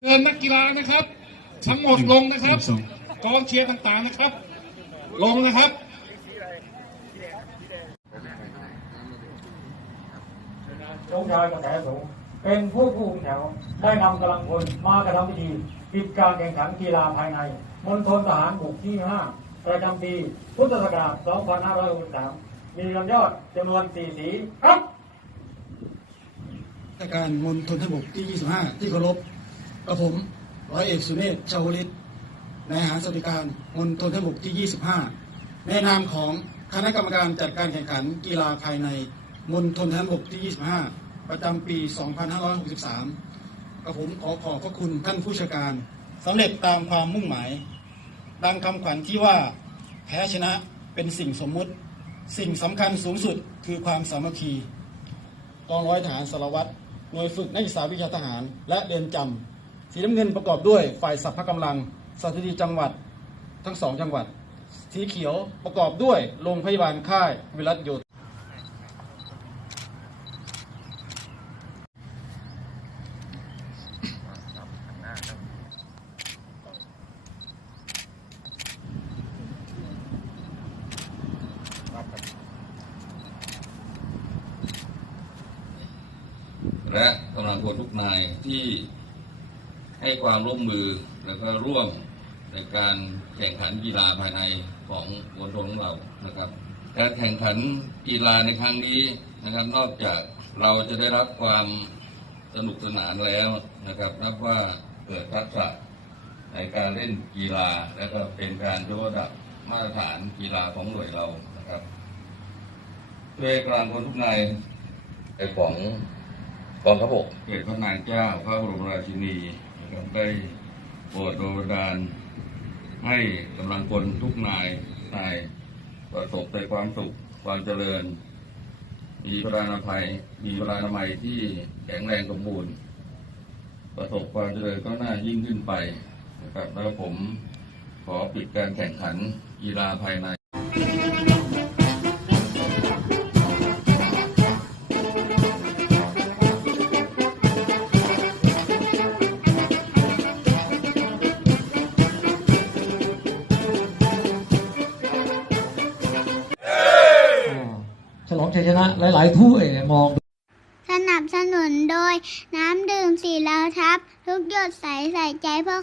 เชิญนักกีฬานะครับ ทั้งหมดลงนะครับกองเชียร์ต่างๆนะครับ ลงนะครับชงชายกระแสสูงเป็นผู้ผู้แถวได้นำกำลังพลมากระทำพิธีปิดการแข่งขันกีฬาภายในมณฑลทหารบกที่ 5 ประจำปี พุทธศักราช 2563 มีลำยอดจำนวน 4 สีครับราชการมณฑลทหารบกที่ 25 ที่เคารพ กระผมร้อยเอกสุเนศชาวลิตนายหารสวัสดิการมณฑลทบกที่ 25 ในนามของคณะกรรมการจัดการแข่งขันกีฬาภายในมณฑลทบกที่ 25 ประจำปี 2563กระผมขอขอบพระคุณท่านผู้ชาการสำเร็จตามความมุ่งหมาย ดังคำขวัญที่ว่าแพ้ชนะเป็นสิ่งสมมุติ สิ่งสำคัญสูงสุดคือความสามัคคีกองร้อยทหารสารวัตรหน่วยฝึกนักศึกษาวิชาทหารและเรือนจำ สีน้ำเงินประกอบด้วยฝ่ายสัพพะกำลังสถิติจังหวัดทั้งสองจังหวัด สีเขียวประกอบด้วยโรงพยาบาลค่ายวิรัตโยธและกำลังพลทุกนายที่ ให้ความร่วมมือแล้วก็ร่วมในการแข่งขันกีฬาภายในของมวลชนของเรานะครับ การแข่งขันกีฬาในครั้งนี้นะครับ นอกจากเราจะได้รับความสนุกสนานแล้วนะครับ นับว่าเกิดทักษะในการเล่นกีฬาและก็เป็นการยกระดับมาตรฐานกีฬาของหน่วยเรานะครับด้วยกลางคนทุกนายในของกองทัพบกเกิดพระนางเจ้าพระบรมราชินี นะครับได้โปรดโดนดาลให้กำลังพลทุกนายนายประสบแต่ความสุขความเจริญ มีพระนาภัย มีพระนามัยที่แข็งแรงสมบูรณ์ ประสบความเจริญก็น่ายิ่งขึ้นไปนะครับแล้วผมขอปิดการแข่งขันกีฬาภายใน ฉลองชัยชนะหลายๆถ้วยมอง สนับสนุนโดยน้ำดื่มสีเหลาทับ ทุกหยดใสใส่ใจเพื่อ